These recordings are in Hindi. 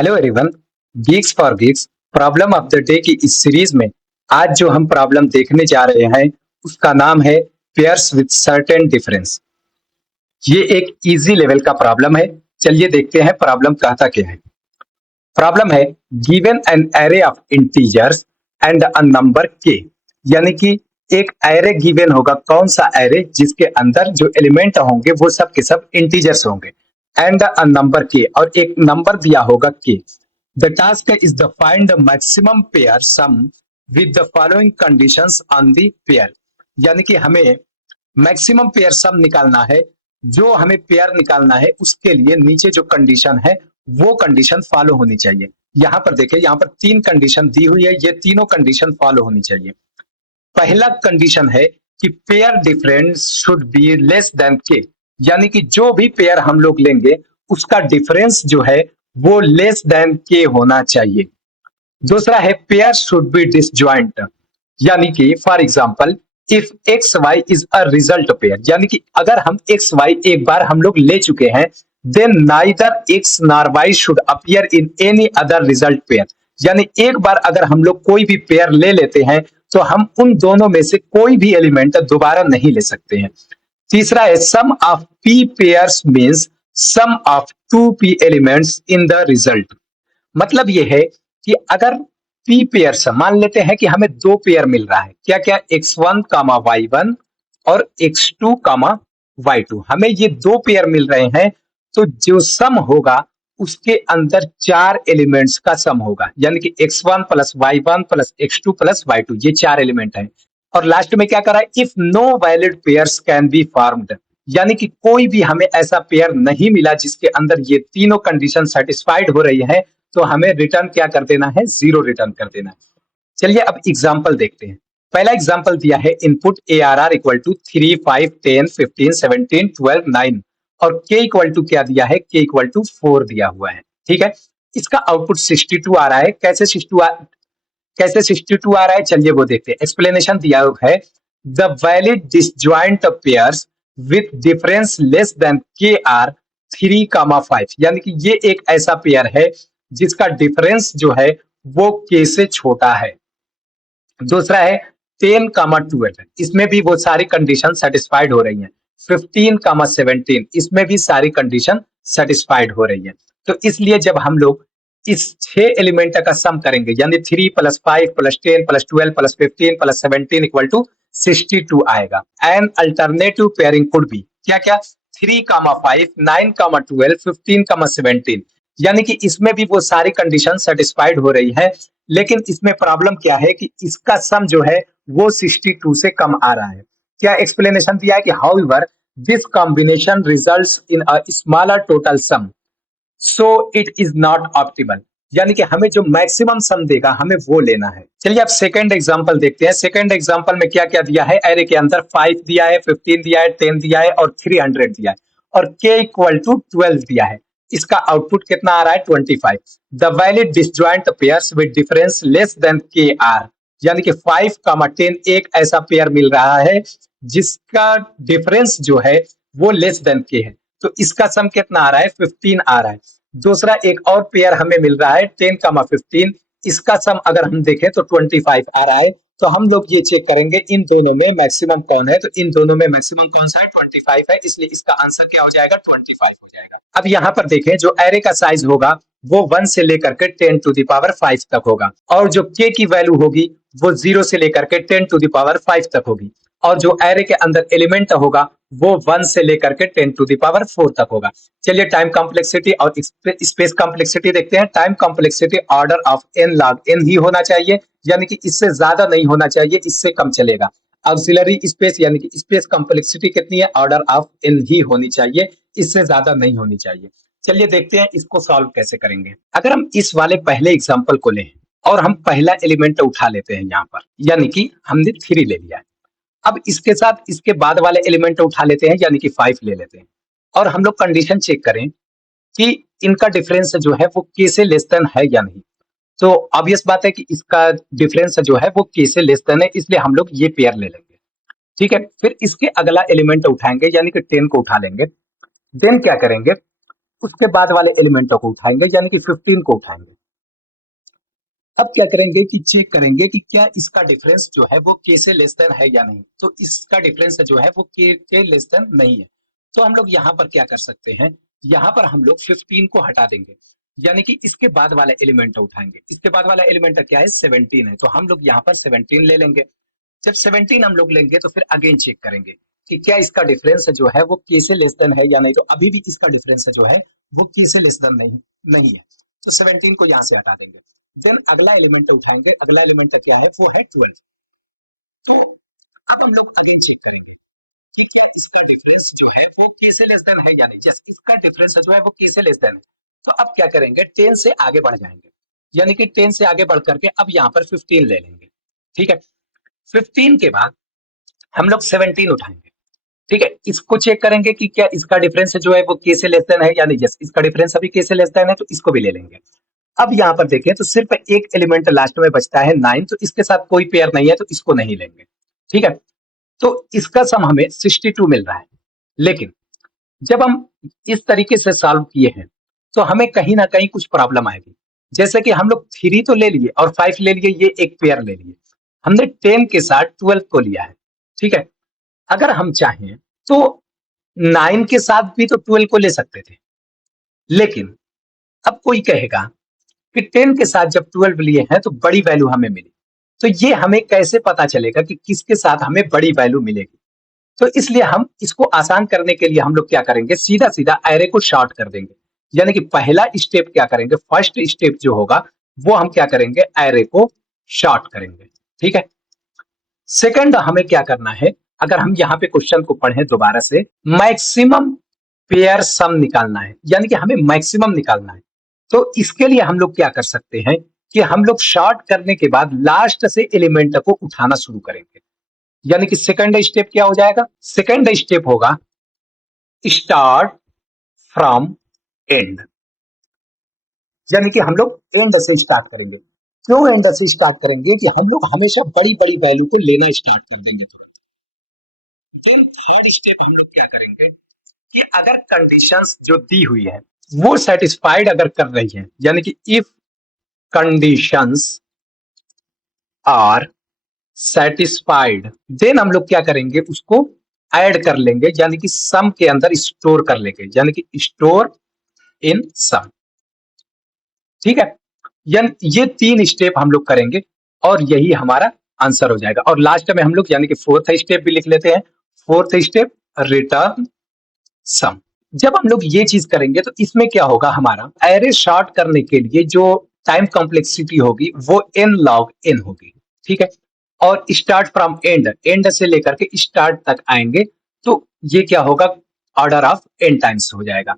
Hello everyone. Geeks for Geeks problem of the day की इस सीरीज में आज जो हम प्रॉब्लम देखने जा रहे हैं उसका नाम है पेयर्स विद सर्टेन डिफरेंस। ये एक इजी लेवल का प्रॉब्लम है। चलिए देखते हैं प्रॉब्लम कहता क्या है। प्रॉब्लम है given an array of integers and a number के, यानी कि एक एरे गिवन होगा। कौन सा एरे? जिसके अंदर जो एलिमेंट होंगे वो सब के सब इंटीजर्स होंगे। एंड अ नंबर के, और एक नंबर दिया होगा के। The task is the find the maximum pair sum with the following conditions on the pair, यानी कि हमें मैक्सिमम पेयर सम निकालना है। जो हमें पेयर निकालना है उसके लिए नीचे जो कंडीशन है वो कंडीशन फॉलो होनी चाहिए। यहाँ पर देखिए, यहाँ पर तीन कंडीशन दी हुई है, ये तीनों कंडीशन फॉलो होनी चाहिए। पहला कंडीशन है कि pair difference should be less than के, यानी कि जो भी पेयर हम लोग लेंगे उसका डिफरेंस जो है वो लेस देन के होना चाहिए। दूसरा है पेयर शुड बी डिसजॉइंट, यानी कि for example if x y is a result pair, यानी कि अगर हम एक्स वाई एक बार हम लोग ले चुके हैं, then neither x nor y should appear in any other result pair, यानी एक बार अगर हम लोग कोई भी पेयर ले लेते हैं तो हम उन दोनों में से कोई भी एलिमेंट दोबारा नहीं ले सकते हैं। तीसरा है sum of P pairs means sum of two P elements in the result. मतलब ये है कि अगर पी पेयर से मान लेते हैं कि हमें दो पेयर मिल रहा है, क्या क्या, x1 कामा y1 और x2 कामा y2, हमें ये दो पेयर मिल रहे हैं। तो जो सम होगा उसके अंदर चार एलिमेंट्स का सम होगा, यानी कि x1 plus y1 plus x2 plus y2, ये चार एलिमेंट हैं। और लास्ट में क्या करा है, if no valid pairs can be formed, यानी कि कोई भी हमें ऐसा पेयर नहीं मिला जिसके अंदर ये तीनों कंडीशन सेटिस्फाइड हो रही है, तो हमें रिटर्न क्या कर देना है, जीरो रिटर्न कर देना है। चलिए अब एग्जाम्पल देखते हैं। पहला एग्जाम्पल दिया है input A R R equal to 3, 5, 10, 15, 17, 12, 9 और के इक्वल टू क्या दिया है, के इक्वल टू 4 दिया हुआ है। ठीक है, इसका आउटपुट 62 आ रहा है। कैसे 62 आ रहा है, चलिए वो देखते हैं। एक्सप्लेनेशन दिया है the valid disjoint pairs with difference less than के आर 3, 5, यानी कि ये एक ऐसा पेयर है जिसका डिफरेंस जो है वो के से छोटा है। दूसरा है 10, 12, इसमें भी वो सारी कंडीशन सेटिस्फाइड हो रही हैं। 15, 17, इसमें भी सारी कंडीशन सेटिस्फाइड हो रही है। तो इसलिए जब हम लोग इस 6 एलिमेंट का सम करेंगे, यानी 3 plus 5 plus 10 plus 12 plus 15 plus 17 equal to 62 आएगा। And alternative pairing could be क्या क्या, 3, 5, 9, 12, 15, 17, यानी कि इसमें भी वो सारी कंडीशन सेटिस्फाइड हो रही है। लेकिन इसमें प्रॉब्लम क्या है कि इसका सम जो है वो 62 से कम आ रहा है। क्या एक्सप्लेनेशन दिया है कि however this combination results in a smaller total sum so it is not optimal, यानी कि हमें जो मैक्सिमम सम देगा हमें वो लेना है। चलिए अब सेकंड एग्जांपल देखते हैं। सेकंड एग्जांपल में क्या क्या दिया है, एरे के अंदर 5 दिया है, 15 दिया है, 10 दिया है और 300 दिया है और के इक्वल टू 12 दिया है। इसका आउटपुट कितना आ रहा है, 25। The valid disjoint pairs with difference less than के आर, यानी कि 5, 10 एक ऐसा पेयर मिल रहा है जिसका डिफरेंस जो है वो लेस देन के है। तो इसका सम कितना आ रहा है, 15 आ रहा है। दूसरा एक और पेयर हमें मिल रहा है 10, 15, इसका सम अगर हम देखें तो 25 आ रहा है। तो हम लोग ये चेक करेंगे इन दोनों में मैक्सिमम कौन है, तो इन दोनों में मैक्सिमम कौन सा है, 25 है, इसलिए इसका आंसर क्या हो जाएगा, 25 हो जाएगा। अब यहाँ पर देखें, जो एरे का साइज होगा वो 1 से लेकर के 10 टू द पावर 5 तक होगा, और जो के की वैल्यू होगी वो 0 से लेकर के 10 टू द पावर 5 तक होगी, और जो एरे के अंदर एलिमेंट होगा वो 1 से लेकर के 10 टू द पावर 4 तक होगा। चलिए टाइम कॉम्प्लेक्सिटी और स्पेस कॉम्प्लेक्सिटी देखते हैं। Time complexity order of n log n ही होना चाहिए, यानी कि इससे ज्यादा नहीं होना चाहिए, इससे कम चलेगा। ऑक्सिलरी स्पेस यानी कि स्पेस कॉम्प्लेक्सिटी कितनी है, ऑर्डर ऑफ n ही होनी चाहिए, इससे ज्यादा नहीं होनी चाहिए। चलिए देखते हैं इसको सॉल्व कैसे करेंगे। अगर हम इस वाले पहले एग्जाम्पल को लें और हम पहला एलिमेंट उठा लेते हैं यहाँ पर, यानी कि हमने 3 ले लिया है। अब इसके साथ इसके बाद वाले एलिमेंट उठा लेते हैं, यानी कि 5 ले लेते हैं, और हम लोग कंडीशन चेक करें कि इनका डिफरेंस जो है वो के से लेस देन है या नहीं। तो ऑब्वियस बात है कि इसका डिफरेंस जो है वो के से लेस देन है, इसलिए हम लोग ये पेयर ले लेंगे। ठीक है, फिर इसके अगला एलिमेंट उठाएंगे, यानी कि 10 को उठा लेंगे। देन क्या करेंगे, उसके बाद वाले एलिमेंटों को उठाएंगे, यानी कि 15 को उठाएंगे। अब क्या करेंगे कि चेक करेंगे कि क्या इसका डिफरेंस जो है वो के से लेस देन है या नहीं। तो इसका डिफरेंस जो है वो के लेस देन नहीं है। तो हम लोग यहाँ पर क्या कर सकते हैं, यहाँ पर हम लोग 15 को हटा देंगे, यानी कि इसके बाद वाला एलिमेंट उठाएंगे। इसके बाद वाला एलिमेंट क्या है, 17 है, तो हम लोग यहाँ पर 17 ले लेंगे। जब 17 हम लोग लेंगे तो फिर अगेन चेक करेंगे कि क्या इसका डिफरेंस जो है वो के से लेस देन है या नहीं। तो अभी भी इसका डिफरेंस जो है वो के से लेस देन नहीं है। तो 17 को यहाँ से हटा देंगे। देन अगला एलिमेंट उठाएंगे, अगला एलिमेंट क्या है, वो है 12। तो अब हम लोग अगेन चेक करेंगे कि क्या इसका डिफरेंस जो है वो के से लेस देन है या नहीं। जैसे इसका डिफरेंस जो है वो के से लेस देन है, तो अब क्या करेंगे, 10 से आगे बढ़ जाएंगे, यानी कि 10 से आगे बढ़ करके अब यहाँ पर 15 ले लेंगे। ठीक है, 15 के बाद हम लोग 17 उठाएंगे। ठीक है, इसको चेक करेंगे कि क्या इसका डिफरेंस जो है वो के से लेस देन है या नहीं। जैसे इसका डिफरेंस अभी के से लेस देन है, तो इसको भी ले लेंगे। अब यहाँ पर देखिए तो सिर्फ एक एलिमेंट लास्ट में बचता है 9, तो इसके साथ कोई पेयर नहीं है, तो इसको नहीं लेंगे। ठीक है, तो इसका सम हमें 62 मिल रहा है। लेकिन जब हम इस तरीके से सॉल्व किए हैं तो हमें कहीं ना कहीं कुछ प्रॉब्लम आएगी। जैसे कि हम लोग 3 तो ले लिए और 5 ले लिए, ये एक पेयर ले लिए। हमने 10 के साथ 12 को लिया है। ठीक है, अगर हम चाहें तो 9 के साथ भी तो 12 को ले सकते थे, लेकिन अब कोई कहेगा कि 10 के साथ जब 12 लिए हैं तो बड़ी वैल्यू हमें मिली। तो ये हमें कैसे पता चलेगा कि किसके साथ हमें बड़ी वैल्यू मिलेगी। तो इसलिए हम इसको आसान करने के लिए हम लोग क्या करेंगे, सीधा सीधा एरे को शॉर्ट कर देंगे। यानी कि पहला स्टेप क्या करेंगे, फर्स्ट स्टेप जो होगा वो हम क्या करेंगे, एरे को शॉर्ट करेंगे। ठीक है, सेकंड हमें क्या करना है, अगर हम यहाँ पे क्वेश्चन को पढ़ें दोबारा से, मैक्सिमम पेयर सम निकालना है, यानी कि हमें मैक्सिमम निकालना है। तो इसके लिए हम लोग क्या कर सकते हैं कि हम लोग शॉर्ट करने के बाद लास्ट से एलिमेंट को उठाना शुरू करेंगे। यानी कि सेकंड स्टेप क्या हो जाएगा, सेकंड स्टेप होगा स्टार्ट फ्रॉम एंड, यानी कि हम लोग एंड से स्टार्ट करेंगे। क्यों एंड से स्टार्ट करेंगे कि हम लोग हमेशा बड़ी बड़ी वैल्यू को लेना स्टार्ट कर देंगे तुरंत। देन थर्ड स्टेप हम लोग क्या करेंगे कि अगर कंडीशंस जो दी हुई है वो सेटिस्फाइड अगर कर रही है, यानी कि if conditions are satisfied, then हम लोग क्या करेंगे, उसको ऐड कर लेंगे, यानी कि सम के अंदर स्टोर कर लेंगे, यानी कि स्टोर इन सम। ठीक है, ये 3 स्टेप हम लोग करेंगे और यही हमारा आंसर हो जाएगा। और लास्ट में हम लोग यानी कि फोर्थ स्टेप भी लिख लेते हैं, फोर्थ स्टेप रिटर्न सम। जब हम लोग ये चीज करेंगे तो इसमें क्या होगा, हमारा एरे शॉर्ट करने के लिए जो टाइम कॉम्प्लेक्सिटी होगी वो n log n होगी। ठीक है, और स्टार्ट फ्रॉम एंड, एंड से लेकर के स्टार्ट तक आएंगे तो ये क्या होगा, ऑर्डर ऑफ n टाइम्स हो जाएगा।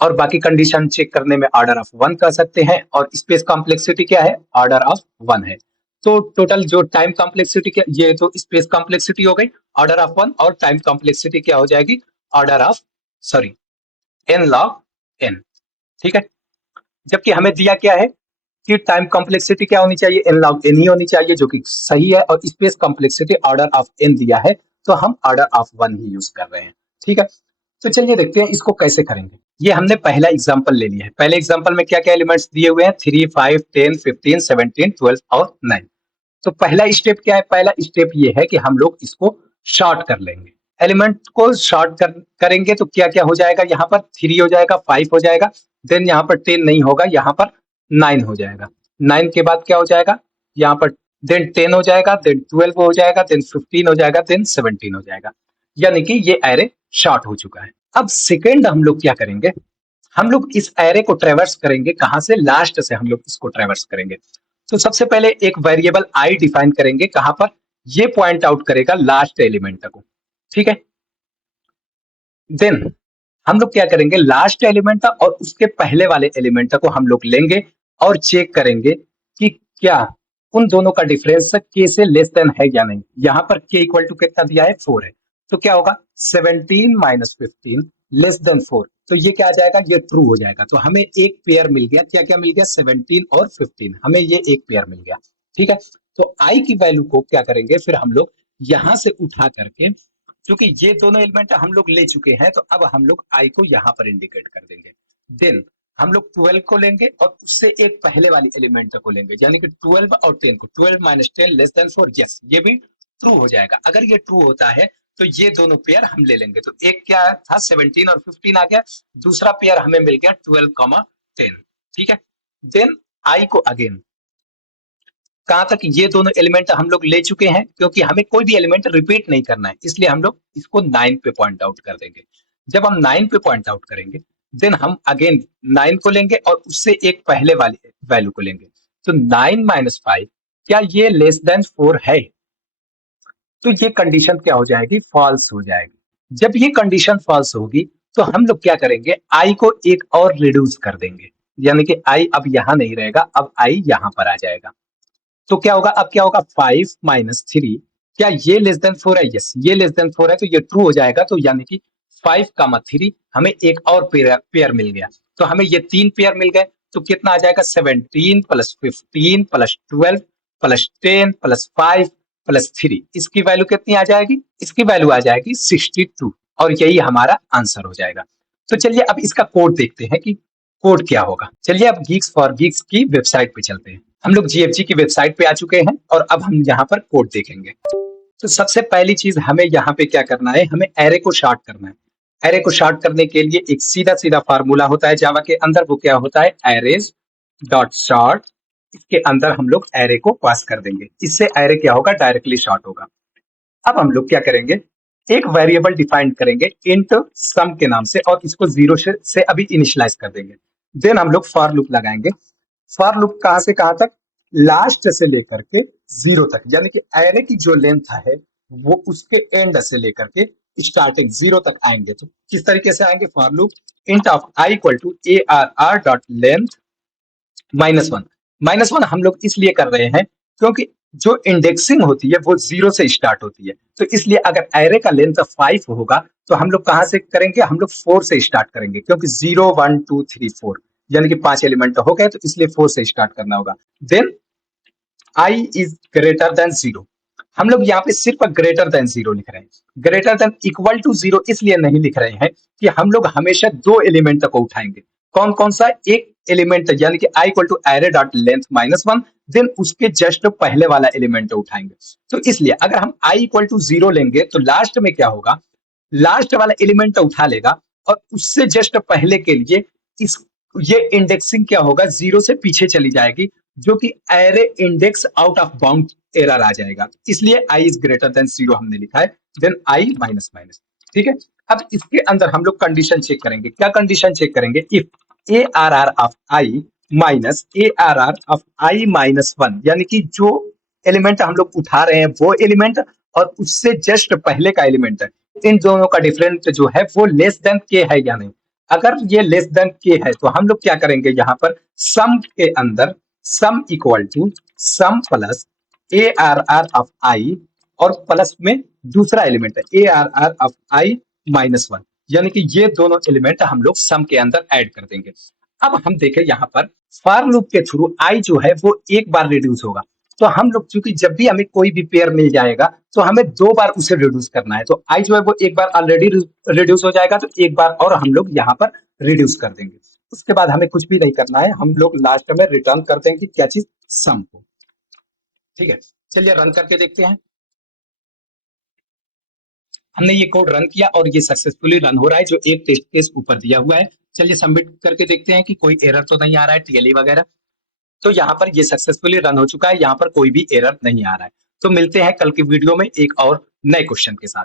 और बाकी कंडीशन चेक करने में ऑर्डर ऑफ 1 कह सकते हैं, और स्पेस कॉम्प्लेक्सिटी क्या है, ऑर्डर ऑफ 1 है। तो टोटल जो टाइम कॉम्प्लेक्सिटी क्या, ये तो स्पेस कॉम्प्लेक्सिटी हो गई ऑर्डर ऑफ 1, और टाइम कॉम्प्लेक्सिटी क्या हो जाएगी, order of sorry n log n। ठीक है, जबकि हमें दिया क्या है कि टाइम कॉम्प्लेक्सिटी क्या होनी चाहिए, n log n ही होनी चाहिए, जो कि सही है, और space complexity order of n दिया है तो हम ऑर्डर ऑफ 1 ही यूज कर रहे हैं। ठीक है, तो चलिए देखते हैं इसको कैसे करेंगे। ये हमने पहला एग्जांपल ले लिया है। पहले एग्जांपल में क्या क्या एलिमेंट्स दिए हुए हैं, 3, 5, 10, 15, 17, 12 और 9। तो पहला स्टेप क्या है, पहला स्टेप ये है कि हम लोग इसको शॉर्ट कर लेंगे। एलिमेंट को शॉर्ट करेंगे तो क्या क्या हो जाएगा, यहाँ पर 3 हो जाएगा, 5 हो जाएगा, देन यहाँ पर 10 नहीं होगा, यहाँ पर 9 हो जाएगा। 9 के बाद क्या हो जाएगा, यहाँ पर देन 10 हो जाएगा, देन 12 हो जाएगा, देन 15 हो जाएगा, देन 17 हो जाएगा। यानी कि ये एरे शॉर्ट हो चुका है। अब सेकेंड हम लोग क्या करेंगे, हम लोग इस एरे को ट्रेवर्स करेंगे, कहां से, लास्ट से हम लोग इसको ट्रेवर्स करेंगे। तो सबसे पहले एक वेरिएबल आई डिफाइन करेंगे, कहां पर, ये पॉइंट आउट करेगा लास्ट एलिमेंट को। ठीक है, देन हम लोग क्या करेंगे, लास्ट एलिमेंट और उसके पहले वाले एलिमेंट को हम लोग लेंगे और चेक करेंगे कि क्या उन दोनों का डिफरेंस के से लेस देन है या नहीं। यहां पर के इक्वल टू कितना दिया है, 4 है, तो क्या होगा 17 माइनस 15 लेस देन 4, तो ये क्या आ जाएगा, ये ट्रू हो जाएगा। तो हमें एक पेयर मिल गया, क्या क्या मिल गया, 17 और 15, हमें ये एक पेयर मिल गया। ठीक है, तो आई की वैल्यू को क्या करेंगे, फिर हम लोग यहां से उठा करके क्योंकि ये दोनों एलिमेंट हम लोग ले चुके हैं तो अब हम लोग आई को यहाँ पर इंडिकेट कर देंगे। देन हम लोग 12 को लेंगे और उससे एक पहले वाली एलिमेंट को लेंगे, यानी कि 12 और 10 को, 12 माइनस 10 लेस देन 4, यस ये भी ट्रू हो जाएगा। अगर ये ट्रू होता है तो ये दोनों पेयर हम ले लेंगे। तो एक क्या था 17 और 15 आ गया, दूसरा पेयर हमें मिल गया 12, 10। ठीक है, देन आई को अगेन कहां तक, ये दोनों एलिमेंट हम लोग ले चुके हैं, क्योंकि हमें कोई भी एलिमेंट रिपीट नहीं करना है, इसलिए हम लोग इसको 9 पे पॉइंट आउट कर देंगे। जब हम 9 पे पॉइंट आउट करेंगे देन हम अगेन 9 को लेंगे और उससे एक पहले वाली वैल्यू को लेंगे। तो 9 माइनस 5, क्या ये लेस देन 4 है? तो ये कंडीशन क्या हो जाएगी, फॉल्स हो जाएगी। जब ये कंडीशन फॉल्स होगी तो हम लोग क्या करेंगे, आई को एक और रिड्यूस कर देंगे, यानी कि आई अब यहां नहीं रहेगा, अब आई यहां पर आ जाएगा। तो क्या होगा, अब क्या होगा, 5 माइनस 3, क्या ये लेस देन 4 है? यस ये लेस देन 4 है, तो ये ट्रू हो जाएगा। तो यानी कि 5, 3 हमें एक और पेयर मिल गया, तो हमें ये 3 पेयर मिल गए। तो कितना आ जाएगा, 17 plus 15 plus 12 plus 10 plus 5 plus 3, इसकी वैल्यू कितनी आ जाएगी, इसकी वैल्यू आ जाएगी 62, और यही हमारा आंसर हो जाएगा। तो चलिए अब इसका कोड देखते हैं कि कोड क्या होगा। चलिए अब गीक्स फॉर गीक्स की वेबसाइट पे चलते हैं। हम लोग जीएफजी की वेबसाइट पे आ चुके हैं और अब हम यहाँ पर कोड देखेंगे। तो सबसे पहली चीज हमें यहाँ पे क्या करना है, हमें एरे को शॉर्ट करना है। एरे को शॉर्ट करने के लिए एक सीधा सीधा फार्मूला होता है जावा के अंदर, वो क्या होता है, एरेज डॉट शॉर्ट। इसके अंदर हम लोग एरे को पास कर देंगे, इससे एरे क्या होगा, डायरेक्टली शॉर्ट होगा। अब हम लोग क्या करेंगे, एक वेरिएबल डिफाइन करेंगे इंट सम के नाम से, और इसको 0 से अभी इनिशियलाइज कर देंगे। देन हम लोग फॉर लूप लगाएंगे। फॉर लूप कहां से कहां तक, लास्ट से लेकर के 0 तक, यानी कि एरे की जो लेंथ है वो उसके एंड से लेकर के स्टार्टिंग 0 तक आएंगे। तो किस तरीके से आएंगे, for loop int of i equal to A R R dot length -1। -1 हम लोग इसलिए कर रहे हैं क्योंकि जो इंडेक्सिंग होती है वो 0 से स्टार्ट होती है, तो इसलिए अगर एरे का लेंथ 5 होगा तो हम लोग कहां से करेंगे, हम लोग 4 से स्टार्ट करेंगे, क्योंकि 0 1 2 3 4 यानी कि 5 एलिमेंट हो गए, तो इसलिए 4 से स्टार्ट करना होगा। Then i is greater than 0, हम लोग यहाँ पे सिर्फ ग्रेटर देन 0 लिख रहे हैं। ग्रेटर देन इक्वल टू 0 इसलिए नहीं लिख रहे हैं कि हम लोग हमेशा दो एलिमेंट को उठाएंगे। कौन कौन सा, एक एलिमेंट यानी कि i equal to array dot length -1, then उसके जस्ट पहले वाला एलिमेंट उठाएंगे। तो इसलिए अगर हम आई इक्वल टू 0 लेंगे तो लास्ट में क्या होगा, लास्ट वाला एलिमेंट उठा लेगा और उससे जस्ट पहले के लिए इस ये इंडेक्सिंग क्या होगा, 0 से पीछे चली जाएगी, जो कि array index out of bound error आ जाएगा। इसलिए आई इज ग्रेटर देन 0 हमने लिखा है, देन आई माइनस माइनस। ठीक है, अब इसके अंदर हम लोग कंडीशन चेक करेंगे। क्या कंडीशन चेक करेंगे, if A R R of i minus A R R of i -1, यानी कि जो एलिमेंट हम लोग उठा रहे हैं वो एलिमेंट और उससे जस्ट पहले का एलिमेंट है, इन दोनों का डिफरेंस जो है वो लेस देन के है या नहीं। अगर ये लेस देन के है तो हम लोग क्या करेंगे, यहाँ पर सम के अंदर sum equal to sum plus A R R of i, और प्लस में दूसरा एलिमेंट है A R R of i -1, यानी कि ये दोनों एलिमेंट हम लोग सम के अंदर ऐड कर देंगे। अब हम देखें यहाँ पर फॉर लूप के थ्रू आई जो है वो एक बार रिड्यूस होगा, तो हम लोग चूंकि जब भी हमें कोई भी पेयर मिल जाएगा तो हमें दो बार उसे रिड्यूस करना है, तो आई जो है वो एक बार ऑलरेडी रिड्यूस हो जाएगा, तो एक बार और हम लोग यहाँ पर रिड्यूस कर देंगे। उसके बाद हमें कुछ भी नहीं करना है, हम लोग लास्ट में रिटर्न कर देंगे क्या चीज, सम को। ठीक है, चलिए रन करके देखते हैं। हमने ये कोड रन किया और ये सक्सेसफुली रन हो रहा है, जो एक टेस्ट केस ऊपर दिया हुआ है। चलिए सबमिट करके देखते हैं कि कोई एरर तो नहीं आ रहा है, टीएलई वगैरह। तो यहाँ पर ये सक्सेसफुली रन हो चुका है, यहाँ पर कोई भी एरर नहीं आ रहा है। तो मिलते हैं कल की वीडियो में एक और नए क्वेश्चन के साथ।